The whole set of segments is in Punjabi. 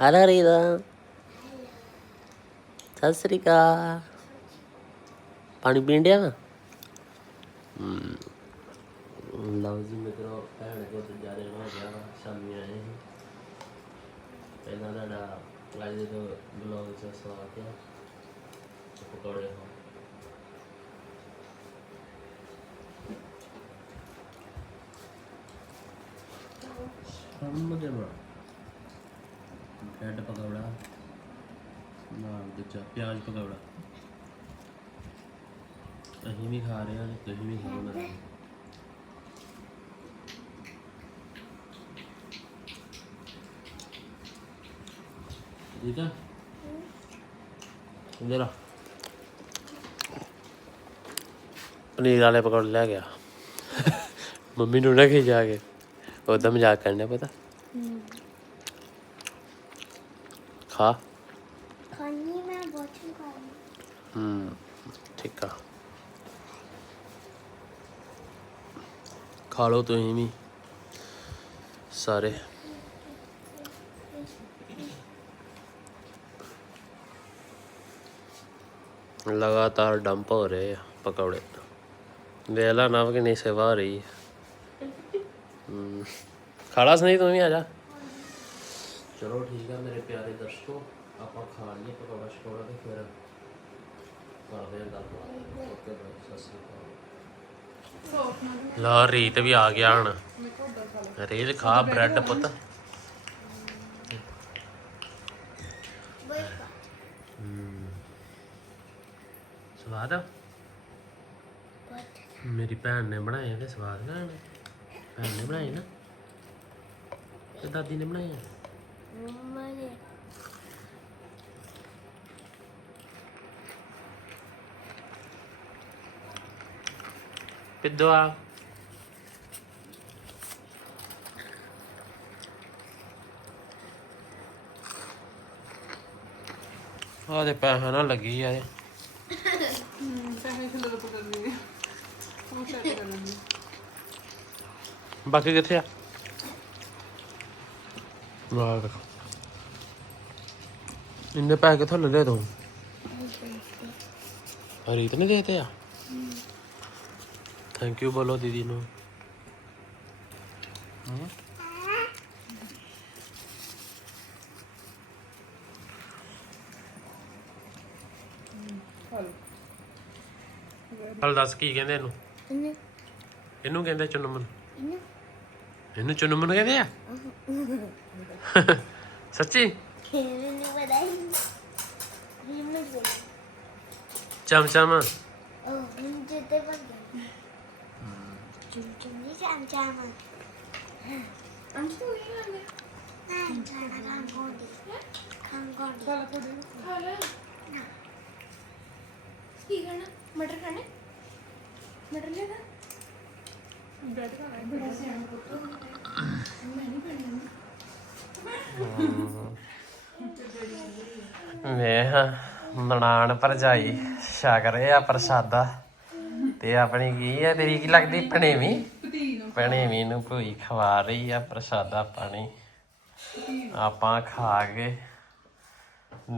ਹਰਾ ਰੀਦਾ ਸਤਿ ਸ੍ਰੀ ਅਕਾਲ ਪਾਣੀ ਪੀਣ ਡਿਆ ਵਾ ਹਮ, ਲਓ ਜੀ ਮਿੱਤਰੋ ਭੈਣ ਕੋਲ ਤੇ ਜਾ ਰਹੇ ਹੋ ਗਿਆ ਵਾ, ਸ਼ਾਮੀ ਆਏ ਸੀ ਪਹਿਲਾਂ ਤੁਹਾਡਾ ਅੱਜ ਦੇ ਬਲੌਗ ਚ ਸਵਾਗਤ ਹੈ ਪਕੌੜੇ ਹੋ ਹਮ ਜਮਾ ਬ੍ਰੈਡ ਪਕੌੜਾ, ਨਾਲ ਦੂਜਾ ਪਿਆਜ਼ ਪਕੌੜਾ। ਅਸੀਂ ਵੀ ਖਾ ਰਹੇ ਹਾਂ ਤੇ ਤੁਸੀਂ ਵੀ ਖਾਓ ਨਾਲ ਠੀਕ ਹੈ ਜਰਾ ਪਨੀਰ ਵਾਲੇ ਪਕੌੜੇ ਲੈ ਗਿਆ। ਮੰਮੀ ਨੂੰ ਨਾ ਖੀ ਕੇ। ਉਹਦਾ ਮਜ਼ਾਕ ਕਰਨਾ ਪਤਾ? ਖਾ ਖਾਣੀ ਮੈਂ ਬੋਤਲ ਖਾਣੀ ਹੂੰ ਠੀਕ ਆ ਖਾ ਲਓ ਤੁਸੀਂ ਵੀ ਸਾਰੇ ਲਗਾਤਾਰ ਡੰਪ ਹੋ ਰਹੇ ਆ ਪਕੌੜੇ ਵੇਖ ਲਾ ਨਵ ਕਿ ਨਹੀਂ ਸੇਵਾ ਹੋ ਰਹੀ ਹੈ ਹੂੰ ਖਾਲਾ ਸਨੀ ਤੂੰ ਵੀ ਆ ਜਾ ਚਲੋ ਠੀਕ ਆ ਮੇਰੇ ਪਿਆਰੇ ਦਰਸ਼ਕੋ, ਆਪਾਂ ਖਾ ਲਈਏ ਪਕੌੜਾ ਸ਼ਕੌੜਾ ਤੇ ਫਿਰ ਕਰਦੇ ਹਾਂ ਗੱਲਬਾਤ। ਓਕੇ ਬਾਈ, ਸਤਿ ਸ਼੍ਰੀ ਅਕਾਲ। ਲਾ, ਰੀਤ ਵੀ ਆ ਗਿਆ ਹੁਣ। ਰੀਤ ਖਾ ਬ੍ਰੈਡ ਪੁੱਤ। ਸਵਾਦ ਆ? ਮੇਰੀ ਭੈਣ ਨੇ ਬਣਾਏ ਤੇ ਸਵਾਦ ਨਾ ਭੈਣ ਨੇ ਬਣਾਏ ਨਾ? ਤੇ ਦਾਦੀ ਨੇ ਬਣਾਏ ਆ? ਮੰਮਾ ਨੇ ਪਿੱਦੋ ਆ ਆ ਦੇ ਪੈਸਾ ਨਾ ਲੱਗੀ ਆ ਬਾਕੀ ਕਿੱਥੇ ਆ? ਵਾਹ ਇੰਨੇ ਪੈਸੇ ਕਿੱਥੋਂ ਲੱਲੇ ਤੂੰ ਰੀਤ ਨੇ ਦੇਤੇ ਆ ਥੈਂਕ ਯੂ ਬੋਲੋ ਦੀਦੀ ਨੂੰ? ਹਲ ਦੱਸ ਕੀ ਕਹਿੰਦੇ ਇਹਨੂੰ ਇਹਨੇ ਕਹਿੰਦੇ ਚੁੰਨਮਨ ਇਹਨੇ ਇਹਨੂੰ ਚੁੰਨਮਨ ਕਹਿੰਦੇ ਆ ਸੱਚੀ ਇਹਨੇ ਨਹੀਂ ਬਤਾਈ ਇਹਨੇ ਬੋਲ ਚਮਚਮ ਉਹ ਹੁਣ ਜਿੱਤੇ ਬਣ ਗਿਆ ਚੁੰਮ ਚੁੰਮ ਨਹੀਂ ਚਾਮ ਚਾਮ ਅੰਮ ਤੋਂ ਇਹ ਨਾ ਮੈਂ ਖਾਣਾ ਖਾਣ ਕੋਦੀ ਖਾਣ ਕੋਦੀ ਕੀ ਖਾਣਾ ਮਟਰ ਖਾਣੇ ਮਟਰ ਲੈਣਾ ਬ੍ਰੈਡ ਖਾਣਾ ਬੜਾ ਸਿਆਣਾ ਪੁੱਤ ਮੈਂ ਹਾਂ ਖਾਣਾ ਭਰਜਾਈ ਛਕ ਰਹੇ ਆ ਪ੍ਰਸਾਦਾ। ਤੇ ਆਪਣੀ ਕੀ ਹੈ ਤੇਰੀ ਕੀ ਲੱਗਦੀ? ਭਣੇਵੀਂ ਭਣੇਵੀਂ ਨੂੰ ਭੂਈ ਖਵਾ ਰਹੀ ਆ, ਪ੍ਰਸਾਦਾ ਪਾਣੀ। ਆਪਾਂ ਖਾ ਕੇ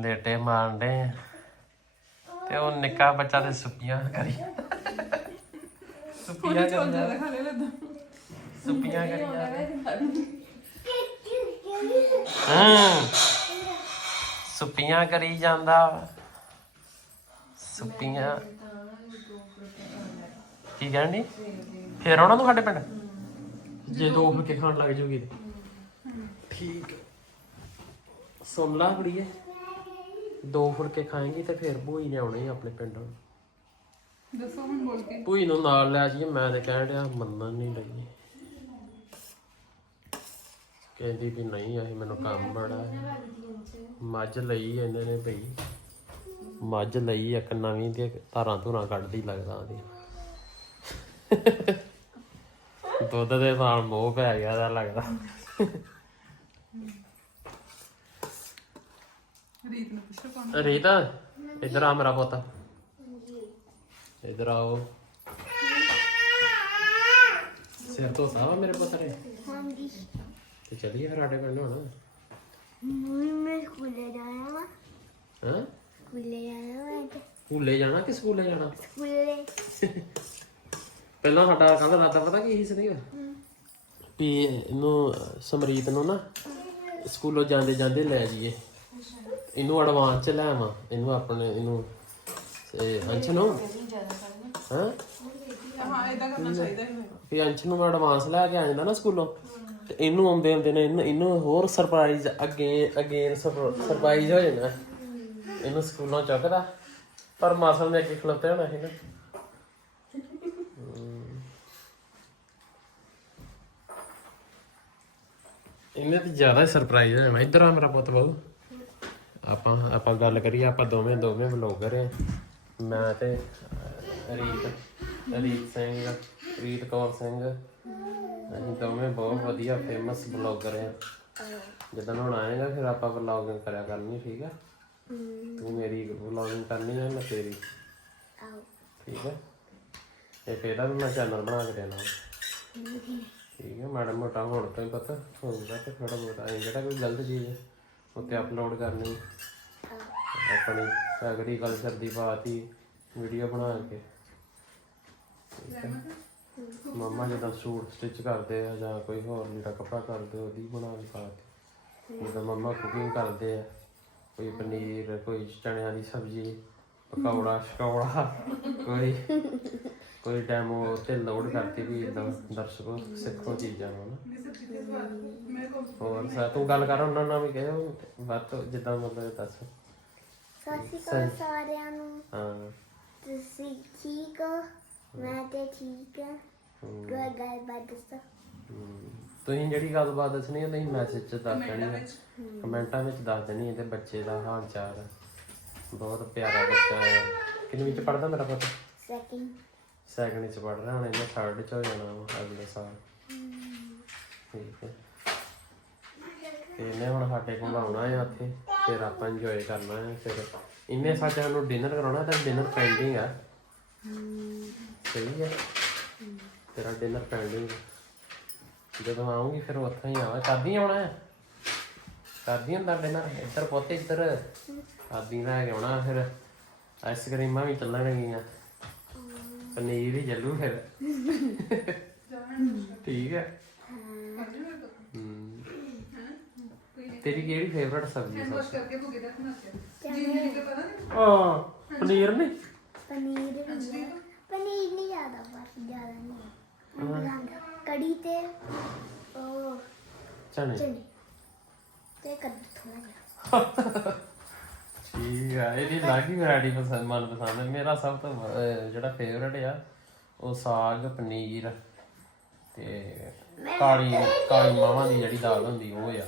ਲੇਟੇ ਮਾਰਦੇ ਤੇ ਉਹ ਨਿੱਕਾ ਬੱਚਾ ਤੇ ਸੁੱਕੀਆਂ ਕਰੀ। ਸੁੱਕੀਆਂ ਸੁੱਕੀਆਂ ਕਰੀ ਜਾਂਦਾ ਹਾਂ। ਸੁੱਪੀਆਂ ਕਰੀ ਜਾਂਦਾ। ਸੁੱਪੀਆਂ। ਕੀ ਕਹਿਣੀ ਫੇਰ ਆਉਣਾ ਤੂੰ ਸਾਡੇ ਪਿੰਡ? ਜੇ ਦੋ ਫੁਲਕੇ ਖਾਣ ਲੱਗ ਜੂਗੀ। ਠੀਕ। ਸੁਣ ਲਾ ਕੁੜੀਏ। ਦੋ ਫੁਲਕੇ ਖਾਏਂਗੀ ਤੇ ਫੇਰ ਭੂਈ ਨੇ ਆਉਣੇ ਆਪਣੇ ਪਿੰਡ ਦੱਸੋ ਹੁਣ ਬੋਲ ਕੇ। ਭੂਈ ਨੂੰ ਨਾਲ ਲੈ ਜਾਈਏ ਮੈਂ ਤੇ ਕਹਿਣ ਡਿਆ ਮੰਨਣ ਨਹੀਂ ਲੱਗੀ ਕਹਿੰਦੀ ਵੀ ਨਹੀਂ ਆਹੀ ਮੈਨੂੰ ਕੰਮ ਬੜਾ ਹੈ। ਮੱਝ ਲਈ ਇਹਨਾਂ ਨੇ ਭਈ। ਮੱਝ ਲਈ ਇੱਕ ਨਵੀਂ ਤੇ ਧਾਰਾਂ ਧੁਰਾਂ ਕੱਢਦੀ ਲੱਗਦਾ ਉਹਦੀ। ਦੁੱਧ ਦੇ ਨਾਲ ਮੋਹ ਪੈ ਗਿਆ ਦਾ ਲੱਗਦਾ। ਰੀਤ ਨੂੰ ਪੁੱਛੋ ਕੌਣ ਰੀਤਾ ਇੱਧਰ ਆ ਮੇਰਾ ਪੁੱਤ। ਸਾਵਾ ਮੇਰੇ ਪੁੱਤ ਨੇ ਹਾਂਜੀ। ਤੇ ਚਲੀਏ ਫਿਰ ਸਾਡੇ ਪਿੰਡ ਹੁਣ? ਮੰਮੀ ਮੈਂ ਸਕੂਲੇ ਜਾਣਾ ਵਾ। ਹਾਂ? ਸਕੂਲੇ ਜਾਣਾ ਵਾ ਤੇ ਸਕੂਲੇ ਜਾਣਾ ਕਿ ਸਕੂਲੇ ਜਾਣਾ? ਸਕੂਲੇ। ਪਹਿਲਾਂ ਸਾਡਾ ਕੱਲ ਰਾਤ ਪਤਾ ਕੀ ਸੀ ਸਦੀਕ ਵੀ ਇਹਨੂੰ ਸਮਰੀਤ ਨੂੰ ਨਾ ਸਕੂਲੋਂ ਜਾਂਦੇ ਜਾਂਦੇ ਲੈ ਜਾਈਏ। ਇਹਨੂੰ ਐਡਵਾਂਸ ਚ ਲੈ ਆਵਾਂ। ਇਹਨੂੰ ਆਪਣੇ ਇਹਨੂੰ ਇਹ ਅੰਸ਼ ਨੂੰ? ਹਾਂ? ਹਾਂ ਇਦਾਂ ਕਰਨਾ ਚਾਹੀਦਾ ਹੈ ਵੀ ਅੰਸ਼ ਨੂੰ ਮੈਂ ਐਡਵਾਂਸ ਲੈ ਕੇ ਆ ਜਾਂਦਾ ਨਾ ਸਕੂਲੋਂ। ਤੇ ਇਹਨੂੰ ਆਉਂਦੇ ਆਉਂਦੇ ਨੇ ਇਹਨੂੰ- ਇਹਨੂੰ ਹੋਰ ਸਰਪ੍ਰਾਈਜ਼ ਅੱਗੇ ਅਗੇਨ ਸਰਪ੍ਰਾਈਜ਼ ਹੋ ਜਾਣਾ ਇਹਨੂੰ ਸਕੂਲੋਂ ਚੁੱਕਦਾ। ਪਰ ਮਾਸਲ ਨੇ ਅੱਗੇ ਖਲੋਤੇ ਹੋਣਾ ਸੀ ਨਾ। ਇਹਨੇ ਤੇ ਜ਼ਿਆਦਾ ਸਰਪ੍ਰਾਈਜ਼ ਹੋ ਜਾਣਾ। ਇੱਧਰ ਆ ਮੇਰਾ ਪੁੱਤ ਬਾਬੂ ਆਪਾਂ ਆਪਾਂ ਗੱਲ ਕਰੀਏ ਆਪਾਂ ਦੋਵੇਂ ਦੋਵੇਂ ਵਲੋਗਰ ਆ। ਮੈਂ ਤੇ ਰੀਤ ਰੀਤ ਸਿੰਘ ਰੀਤ ਕੌਰ ਸਿੰਘ। ਅਸੀਂ ਦੋਵੇਂ ਬਹੁਤ ਵਧੀਆ ਫੇਮਸ ਬਲੌਗਰ ਆ ਜਦੋਂ ਹੁਣ ਆਏਗਾ ਫਿਰ ਆਪਾਂ ਵਲੌਗਿੰਗ ਕਰਿਆ ਕਰਨੀ ਠੀਕ ਆ? ਤੂੰ ਮੇਰੀ ਵਲੌਗਿੰਗ ਕਰਨੀ ਹੈ ਮੈਂ ਤੇਰੀ। ਠੀਕ ਹੈ ਇਹ ਫੇਰ ਵੀ ਮੈਂ ਚੈਨਲ ਬਣਾ ਕੇ ਦੇਣਾ। ਠੀਕ ਹੈ ਮਾੜਾ ਮੋਟਾ ਹੁਣ ਤੋਂ ਪਤਾ ਹੋਊਗਾ ਤੇ ਥੋੜਾ ਬਹੁਤਾ ਇਹ ਜਿਹੜਾ ਕੋਈ ਗਲਤ ਚੀਜ਼ ਹੈ ਉੱਤੇ ਅਪਲੋਡ ਕਰਨੀ। ਆਪਣੀ ਐਗਰੀਕਲਚਰ ਦੀ ਬਾਤ ਵੀਡੀਓ ਬਣਾ ਕੇ। ਠੀਕ ਮੰਮਾ ਜਦੋਂ ਸੂਟ ਸਟਿਚ ਕਰਦੇ ਆ ਜਾਂ ਕੋਈ ਹੋਰ ਜਿਹੜਾ ਕੱਪੜਾ ਕਰਦੇ ਉਹਦੀ ਬਣਾ ਕੇ। ਪਾਤੀ ਜਦੋਂ ਮੰਮਾ ਕੁਕਿੰਗ ਕਰਦੇ ਆ, ਕੋਈ ਪਨੀਰ, ਕੋਈ ਚਣਿਆਂ ਦੀ ਸਬਜ਼ੀ, ਪਕੌੜਾ, ਸ਼ਕੌੜਾ, ਕੋਈ ਕੋਈ ਡੈਮੋ ਤੇ ਲੋਡ ਕਰਤੀ ਵੀ ਇਦਾਂ ਦਰਸ਼ਕੋ, ਸਿੱਖੋ ਚੀਜ਼ਾਂ ਨੂੰ ਨਾ। ਹੋਰ ਸਾ ਤੂੰ ਗੱਲ ਕਰ ਉਹਨਾਂ ਨਾਲ ਵੀ ਕਹਿਓ ਵੱਧ ਤੋਂ ਜਿੱਦਾਂ ਮਤਲਬ ਦੱਸ। ਸਤਿ ਸ਼੍ਰੀ ਅਕਾਲ ਸਾਰਿਆਂ ਨੂੰ। ਹਾਂ। ਤੁਸੀਂ ਠੀਕ ਹੋ? ਮੈਂ ਤੇ ਠੀਕ ਹਾਂ। ਕੋਈ ਗੱਲਬਾਤ ਦੱਸੋ? ਤੁਸੀਂ ਜਿਹੜੀ ਗੱਲਬਾਤ ਦੱਸਣੀ ਹੈ ਤੁਸੀਂ ਮੈਸੇਜ 'ਚ ਦੱਸ ਦੇਣੀ ਹੈ ਕਮੈਂਟਾਂ ਵਿੱਚ। ਦੱਸ ਦੇਣੀ ਹੈ ਤੇ ਬੱਚੇ ਦਾ ਹਾਲ ਚਾਲ। ਬਹੁਤ ਪਿਆਰਾ ਬੱਚਾ ਹੈ ਕਿੰਨੇ ਵਿੱਚ ਪੜਦਾ ਮੇਰਾ ਪੁੱਤ? ਸੈਕਿੰਡ ਸੈਕੰਡ ਚ ਪੜ ਰਿਹਾ ਹੁਣ ਇਹਨੇ ਥਰਡ ਚ ਹੋ ਜਾਣਾ ਅਗਲੇ ਸਾਲ। ਠੀਕ ਹੈ। ਤੇ ਇਹਨੇ ਹੁਣ ਸਾਡੇ ਕੋਲ ਆਉਣਾ ਹੈ ਉੱਥੇ ਫਿਰ ਆਪਾਂ ਇੰਜੋਏ ਕਰਨਾ ਹੈ ਫਿਰ ਇਹਨੇ ਸਾਡੇ ਨੂੰ ਡਿਨਰ ਕਰਾਉਣਾ ਤਾਂ ਡਿਨਰ ਪੈਂਡਿੰਗ ਆ। ਸਹੀ ਹੈ ਤੇਰਾ ਡਿਨਰ ਪੈਂਡਿੰਗ ਜਦੋਂ ਆਉਂਗੀ ਫਿਰ ਉੱਥੇ ਹੀ ਆਵਾਂ। ਕਰਦੀ ਆਉਣਾ ਹੈ ਕਰਦੀ ਹੁੰਦਾ ਡਿਨਰ ਇੱਧਰ ਪੋਤੇ ਇੱਧਰ। ਕਰਦੀ ਲੈ ਕੇ ਆਉਣਾ ਫਿਰ ਆਈਸਕ੍ਰੀਮਾਂ ਵੀ ਚੱਲਣਗੀਆਂ ਪਨੀਰ ਹੀ ਚੱਲੂ ਫਿਰ। ਠੀਕ ਹੈ ਤੇਰੀ ਕਿਹੜੀ ਫੇਵਰਟ ਸਬਜ਼ੀ ਹੈ ਸਭ ਕਰਕੇ ਭੁਗੇ ਦਾ ਖਣਾ ਕੇ ਜੀ ਜੀ ਪਤਾ ਨਹੀਂ। ਹਾਂ ਪਨੀਰ ਨਹੀਂ? ਪਨੀਰ ਵੀ ਹੈ। ਪਨੀਰ ਨਹੀਂ ਜ਼ਿਆਦਾ ਬਸ ਜ਼ਿਆਦਾ ਨਹੀਂ। ਮੈਨੂੰ ਪਸੰਦ ਆ। ਕੜੀ ਤੇ ਉਹ ਚਣੇ ਚਨੇ। ਤੇ ਕੱਦੂ ਥੋੜਾ ਜਿਹਾ। ਠੀਕ ਆ ਇਹਦੀ ਲਾਗੀ ਵੈਰਾਈਟੀ ਪਸੰਦ ਮਨ ਪਸੰਦ ਹੈ ਮੇਰਾ ਸਭ ਤੋਂ ਅਹ ਜਿਹੜਾ ਫੇਵਰਟ ਆ ਉਹ ਸਾਗ ਪਨੀਰ ਤੇ ਕਾਲੀ ਕਾਲੀ ਮਾਵਾਂ ਦੀ ਜਿਹੜੀ ਦਾਲ ਹੁੰਦੀ ਉਹ ਆ।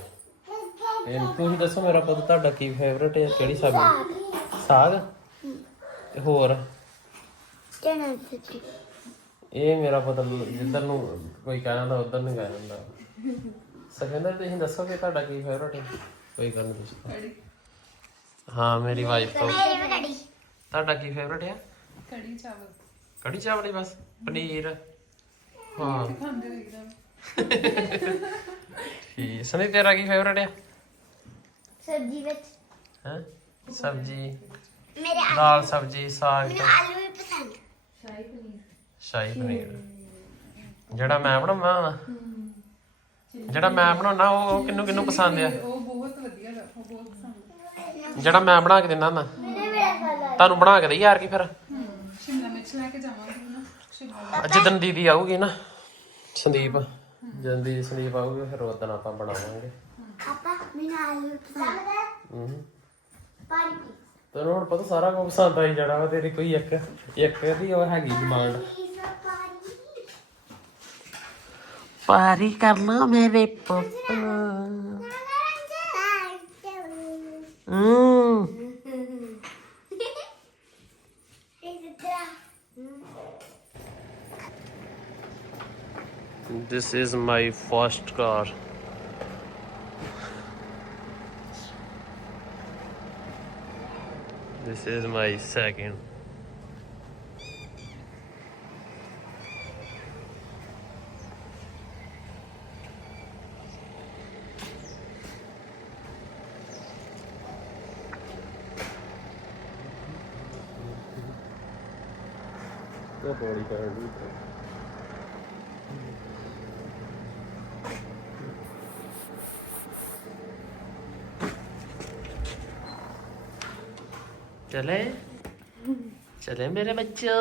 ਤੇ ਤੁਸੀਂ ਦੱਸੋ ਮੇਰਾ ਪੁੱਤ ਤੁਹਾਡਾ ਕੀ ਫੇਵਰਟ ਹੈ ਕਿਹੜੀ ਸਬਜ਼ੀ ਸਾਗ? ਤੇ ਹੋਰ? ਸਬਜ਼ੀ ਇਹ ਮੇਰਾ ਪੁੱਤ ਜਿੱਧਰ ਨੂੰ ਕੋਈ ਕਹਿੰਦਾ ਉਧਰ ਨੂੰ ਕਹਿ ਦਿੰਦਾ। ਸਖਿੰਦਰ ਤੁਸੀਂ ਦੱਸੋ ਕਿ ਤੁਹਾਡਾ ਕੀ ਫੇਵਰਟ ਹੈ? ਕੋਈ ਗੱਲ ਨਹੀਂ। ਤੁਸੀਂ ਹਾਂ ਮੇਰੀ ਵਾਈਫ ਤੋਂ। ਮੇਰੀ ਵੀ ਕੜੀ ਤੁਹਾਡਾ ਕੀ ਫੇਵਰਟ ਹੈ? ਕੜੀ ਚਾਵਲ। ਕੜੀ ਚਾਵਲ ਹੀ ਬਸ ਪਨੀਰ। ਹਾਂ। ਖਾਂਦੇ ਰਹੀਦਾ ਠੀਕ ਸਨੀ ਤੇਰਾ ਕੀ ਫੇਵਰਟ ਹੈ? ਸਬਜ਼ੀ ਵਿੱਚ। ਹੈ? ਸਬਜੀ। ਮੇਰੇ ਦਾਲ ਸਬਜੀ ਸਾਗ ਮੈਨੂੰ ਆਲੂ ਵੀ ਪਸੰਦ। ਸ਼ਾਹੀ ਪਨੀਰ। ਜਿਹੜਾ ਮੈਂ ਬਣਾਵਾਂ ਜਿਹੜਾ ਮੈਂ ਬਣਾਉਣਾ ਉਹ ਉਹ ਕਿੰਨੂੰ ਕਿੰਨੂੰ ਪਸੰਦ ਆ? ਉਹ ਬਹੁਤ ਵਧੀਆ ਗਾ, ਉਹ ਬਹੁਤ ਪਸੰਦ ਜਿਹੜਾ ਮੈਂ ਬਣਾ ਕੇ ਦਿੰਦਾ ਹੁੰਦਾ ਮੈਨੂੰ ਤੁਹਾਨੂੰ ਬਣਾ ਕੇ ਦੇਈ ਯਾਰ ਕੀ ਫਿਰ? ਹਮ, ਸ਼ਿਮਲਾ ਮਿਰਚ ਲੈ ਕੇ ਜਾਵਾਂਗੇ ਨਾ ਸ਼ਿਮਲਾ ਜਿੱਦਣ ਦੀਦੀ ਆਊਗੀ ਨਾ। ਸੰਦੀਪ। ਜਦੋਂ ਦੀ ਸੰਦੀਪ ਆਊਗੀ ਫਿਰ ਉਦੋਂ ਆਪਾਂ ਬਣਾਵਾਂਗੇ। ਹੈ। ਤੈਨੂੰ ਹੁਣ ਪਤਾ ਸਾਰਾ ਕੁਝ ਪਸੰਦ ਆਈ ਜਾਣਾ ਵਾ ਤੇਰੀ ਕੋਈ ਇੱਕ ਇੱਕ ਦੀ ਉਹ ਹੈਗੀ ਡਿਮਾਂਡ ਪਾਰੀ ਕਰ ਲੋ ਮੇਰੇ ਪੁੱਤ। ਹੂੰ। This is my first car. This is my second. Good body. ਚਲੇ? ਚਲੇ ਮੇਰੇ ਬੱਚੋ।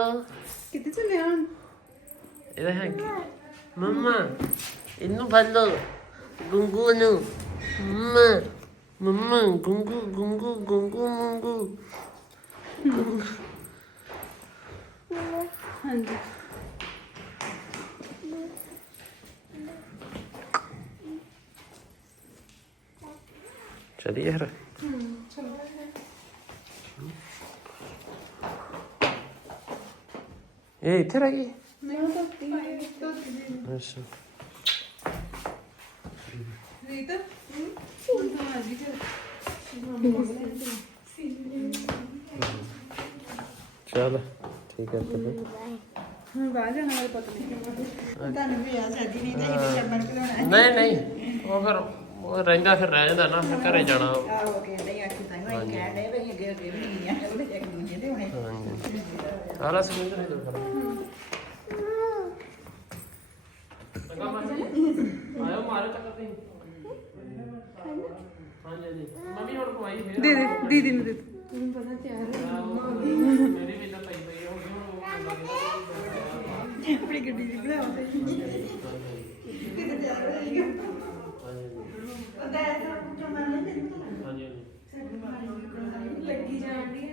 ਕਿੱਥੇ ਚੱਲੇ ਹਨ ਇਹਦਾ ਹੈ ਮੰਮਾ ਇਹਨੂੰ ਫੜ ਲਓ। ਗੁੰਗੂ ਨੂੰ। ਮੰਮਾ ਮੰਮਾ ਗੁੰਗੂ ਗੁੰਗੂ ਗੁੰਗੂ ਮੰਗੂ। ਹਾਂਜੀ। ਚਲਿਏ ਫਿਰ। ਇਹ ਇੱਥੇ ਰਹਿ ਗਈ ਮੈਂ ਧੋਤੀ ਧੋਤੀ ਅੱਛਾ ਰੀਤ ਹੁਣ ਤਾਂ ਆ ਗਈ ਚਲ ਠੀਕ ਹੈ ਚਲੋ ਹੁਣ ਬਾਹਰ ਜਾਣਾ ਵਾਲੇ ਪਤਾ ਨਹੀਂ ਤੁਹਾਨੂੰ ਵੀ ਆ ਸਾਡੀ ਨਹੀਂ ਤੇ ਇਹ ਸ਼ਰਮਨ ਕਰਾਉਣਾ ਨਹੀਂ ਨਹੀਂ ਉਹ ਫਿਰ ਉਹ ਰਹਿੰਦਾ ਫਿਰ ਰਹਿ ਜਾਂਦਾ ਨਾ ਫਿਰ ਘਰੇ ਜਾਣਾ ਆਹੋ ਕਹਿੰਦੇ ਆ ਕਿ ਤਾਂ ਮੈਂ ਕਹਿ ਰਹੇ ਵੀ ਅੱਗੇ ਅੱਗੇ ਵੀ ਨਹੀਂ ਆ ਉਹਦੇ ਇੱਕ ਦੂਜੇ ਦੇ ਹੋਣੇ ਹਾਂਜੀ ਆਲਾ ਸਮਝ ਨਹੀਂ ਦੋ ਆਇਓ ਮਾਰੇ ਤੱਕ ਤੁਸੀਂ। ਹਾਂਜੀ ਹਾਂਜੀ। ਮੰਮੀ ਹੁਣ ਕਮਾਈ ਫੇਰ। ਦੇ ਦੇ ਦੀਦੀ ਨੂੰ ਦੇ ਦੇ ਤੁਹਾਨੂੰ ਪਤਾ ਤਿਆਰ ਮੇਰੀ ਵੀ ਤਾਂ ਪਈ ਪਈ ਹੋ ਗਈ ਆਪਣੀ ਗੱਡੀ ਦੀ ਬਣਾਉਂਦੇ ਕਿਤੇ ਜਾ ਰਹੀ ਹੈ ਉਹਦਾ ਐਸਾ ਪੁੱਛੋ ਮੈਂ ਨਹੀਂ ਹਾਂਜੀ ਹਾਂਜੀ ਲੱਗੀ ਜਾਂਦੀ ਹੈ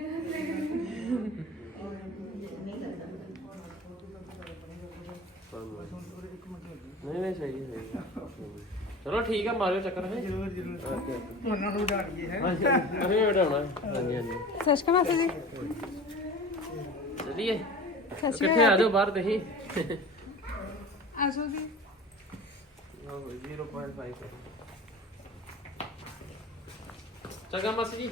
ਨਹੀਂ ਨਹੀਂ ਸਹੀ ਹੈ ਸਹੀ। ਚਲੋ ਠੀਕ ਹੈ ਮਾਰਿਓ ਚੱਕਰ ਹੈ। ਜਰੂਰ ਜਰੂਰ। ਉਹਨਾਂ ਨੂੰ ਉਡਾੜੀਏ ਹੈ। ਹਾਂਜੀ ਅਸੀਂ ਵੀ ਵਡਾਉਣਾ ਹਾਂਜੀ ਹਾਂਜੀ। ਸਸ਼ਕਾ ਮਾਸੀ ਜੀ। ਚਲਿਏ। ਸਤਿ ਸ਼੍ਰੀ ਕਿੱਥੇ ਆ ਜਾਓ ਬਾਹਰ ਦੇਖੀ ਆਜੋ ਜੀ। 0.5 ਚੰਗਾ ਮਾਸੀ ਜੀ।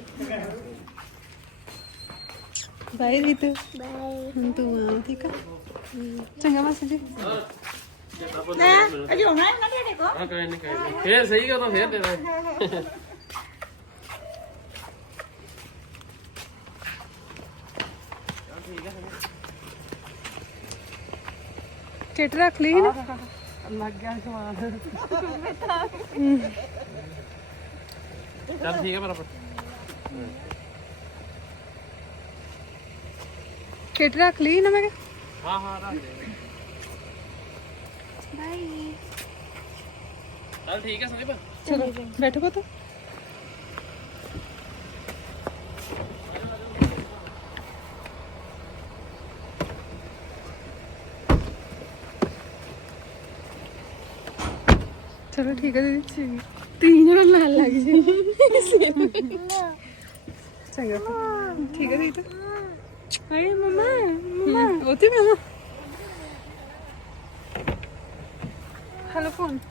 ਬਾਈ ਰੀਤ। ਬਾਏ ਹੁਣ ਤੂੰ ਆ ਠੀਕ ਆ? ਚੰਗਾ ਮਾਸੀ ਜੀ। ਅਜੇ ਹੋਣਾ ਇਹਨਾਂ ਤੁਹਾਡੇ ਕੋਲ? ਹਾਂ ਕੋਈ ਨਹੀਂ ਕੋਈ ਨਹੀਂ ਫੇਰ ਸਹੀ ਗਾ ਤਾਂ ਫੇਰ ਦੇ ਦਾਂਗੇ। ਕਿਟ ਰੱਖ ਲਈ ਨਾ? ਲੱਗ ਗਿਆ ਸਮਾਨ। ਚੱਲ ਠੀਕ ਹੈ ਮੇਰਾ ਪੁੱਤ ਕਿਟ ਰੱਖ ਲਈ ਨਾ ਮੈਂ ਕਿਹਾ? ਚਲੋ ਬੈਠੋ ਪੁੱਤ। ਚਲੋ ਠੀਕ ਹੈ ਦੀਦੀ ਚੰਗੀ ਤੀਨ ਨਾਲ ਨਾਲ ਲੱਗ ਜੀ। ਚੰਗਾ। ਠੀਕ ਹੈ ਦੀਦੀ। Ay, mamá, mamá. ¿O mamá? Jalopón.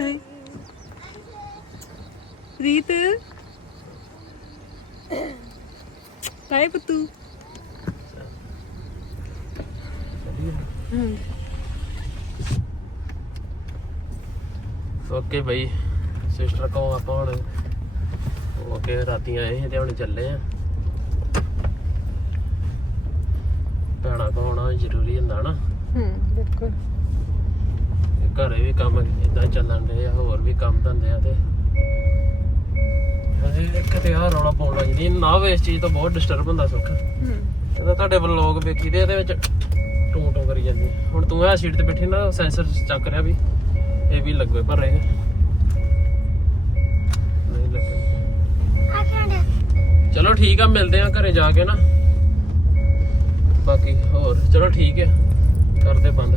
Hi Reet. ਬਾਈ ਪੁੱਤੂ। ਓਕੇ ਬਈ ਸਿਸਟਰ ਕੋ ਆਪਾਂ ਹੁਣ ਓਕੇ ਰਾਤੀ ਆਏ ਸੀ ਤੇ ਹੁਣ ਚੱਲੇ ਆ। ਭੈਣਾ ਕੋ ਆਉਣਾ ਜ਼ਰੂਰੀ ਹੁੰਦਾ ਨਾ। ਹੂੰ ਬਿਲਕੁਲ। ਘਰੇ ਵੀ ਕੰਮ ਇਦਾਂ ਚੱਲਣ ਦੇ ਆ ਹੋਰ ਵੀ ਕੰਮ ਧੰਦੇ ਆ ਤੇ। ਹਾਂਜੀ ਇੱਕ ਤੇ ਆ ਰੌਲਾ ਪਾਉਣ ਜਾਂਦੀ ਨਾ ਵੇ ਇਸ ਚੀਜ਼ ਤੋਂ ਬਹੁਤ ਡਿਸਟਰਬ ਹੁੰਦਾ ਸੁੱਖ। ਹੂੰ। ਇਹਦਾ ਤੁਹਾਡੇ ਵਲੌਗ ਵੇਖੀ ਦੇ ਇਹਦੇ ਵਿੱਚ ਟੂੰ ਟੂੰ ਕਰੀ ਜਾਂਦੀ ਹੁਣ ਤੂੰ ਆ ਸੀਟ ਤੇ ਬੈਠੀ ਨਾ ਸੈਂਸਰ ਚੱਕ ਰਿਹਾ ਵੀ ਇਹ ਵੀ ਲੱਗੇ ਪਰ ਇਹ ਨਹੀਂ ਲੱਗੇ। ਆ ਕਹਿੰਦੇ ਚਲੋ ਠੀਕ ਆ ਮਿਲਦੇ ਆ ਘਰੇ ਜਾ ਕੇ ਨਾ। ਬਾਕੀ ਹੋਰ ਚਲੋ ਠੀਕ ਹੈ ਕਰਦੇ ਬੰਦ।